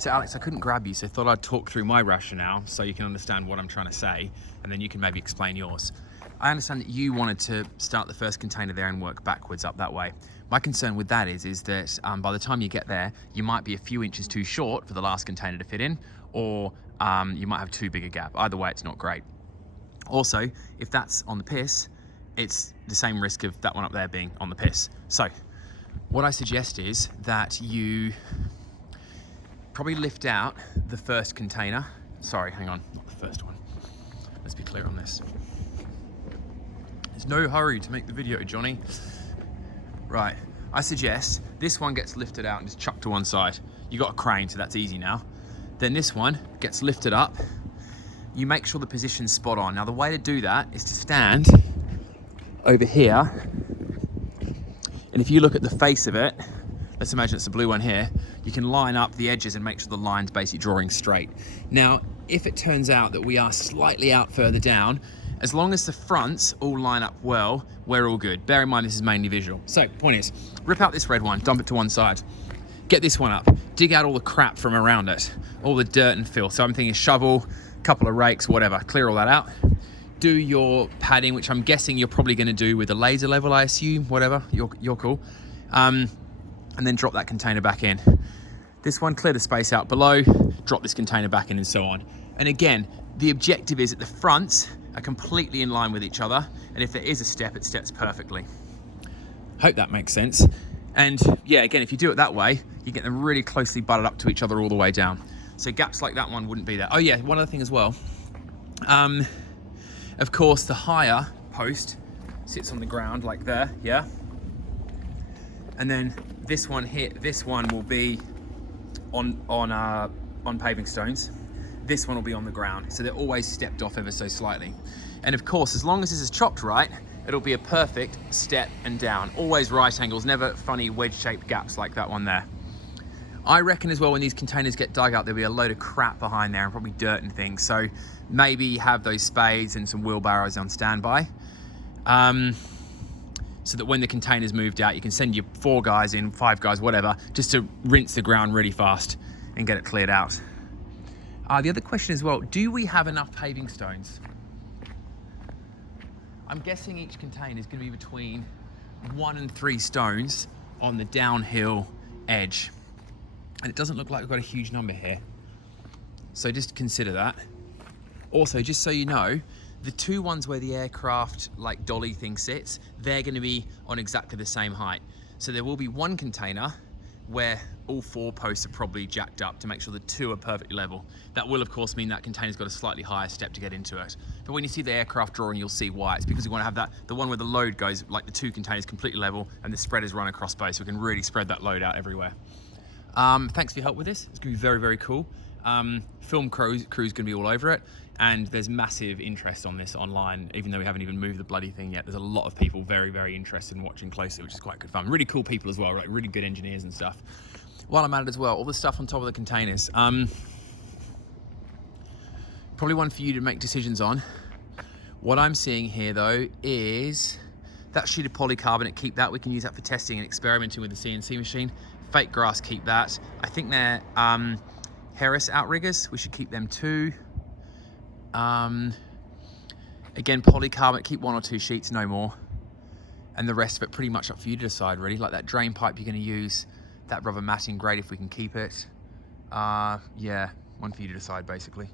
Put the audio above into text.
So Alex, I couldn't grab you, so I thought I'd talk through my rationale so you can understand what I'm trying to say, and then you can maybe explain yours. I understand that you wanted to start the first container there and work backwards up that way. My concern with that is that by the time you get there, you might be a few inches too short for the last container to fit in, or you might have too big a gap. Either way, it's not great. Also, if that's on the piss, it's the same risk of that one up there being on the piss. So what I suggest is that you probably lift out the first container. Sorry, hang on, not the first one. Let's be clear on this. There's no hurry to make the video, Johnny. Right, I suggest this one gets lifted out and just chucked to one side. You got a crane, so that's easy now. Then this one gets lifted up. You make sure the position's spot on. Now the way to do that is to stand over here. And if you look at the face of it, let's imagine it's the blue one here, you can line up the edges and make sure the line's basically drawing straight. Now, if it turns out that we are slightly out further down, as long as the fronts all line up well, we're all good. Bear in mind, this is mainly visual. So, point is, rip out this red one, dump it to one side. Get this one up, dig out all the crap from around it, all the dirt and filth. So I'm thinking shovel, couple of rakes, whatever, clear all that out. Do your padding, which I'm guessing you're probably gonna do with a laser level, I assume, whatever, you're cool. And then drop that container back in. This one, clear the space out below, drop this container back in, and so on. And again, the objective is that the fronts are completely in line with each other, and if there is a step, it steps perfectly. Hope that makes sense. And yeah, again, if you do it that way, you get them really closely butted up to each other all the way down. So gaps like that one wouldn't be there. Oh yeah, one other thing as well. Of course, the higher post sits on the ground like there, yeah? And then this one here, this one will be on paving stones. This one will be on the ground. So they're always stepped off ever so slightly. And of course, as long as this is chopped right, it'll be a perfect step and down. Always right angles, never funny wedge-shaped gaps like that one there. I reckon as well, when these containers get dug up, there'll be a load of crap behind there and probably dirt and things. So maybe have those spades and some wheelbarrows on standby. So that when the container's moved out, you can send your 4 guys in, 5 guys, whatever, just to rinse the ground really fast and get it cleared out. The other question as well, do we have enough paving stones? I'm guessing each container is going to be between 1 and 3 stones on the downhill edge. And it doesn't look like we've got a huge number here. So just consider that. Also, just so you know, the 2 ones where the aircraft like dolly thing sits, they're going to be on exactly the same height. So there will be 1 container where all 4 posts are probably jacked up to make sure the 2 are perfectly level. That will of course mean that container's got a slightly higher step to get into it. But when you see the aircraft drawing, you'll see why. It's because we want to have that, the one where the load goes, like the 2 containers completely level and the spreaders run across both, so we can really spread that load out everywhere. Thanks for your help with this. It's gonna be very, very cool. Film crew's gonna be all over it, and there's massive interest on this online, even though we haven't even moved the bloody thing yet. There's a lot of people very, very interested in watching closely, which is quite good fun. Really cool people as well, like really good engineers and stuff. While I'm at it as well, all the stuff on top of the containers. Probably one for you to make decisions on. What I'm seeing here though is that sheet of polycarbonate, keep that. We can use that for testing and experimenting with the CNC machine. Fake grass, keep that. I think they're Harris outriggers. We should keep them too. Again, polycarbonate, keep 1 or 2 sheets, no more. And the rest of it pretty much up for you to decide really. Like that drain pipe you're gonna use, that rubber matting, great if we can keep it. Yeah, one for you to decide basically.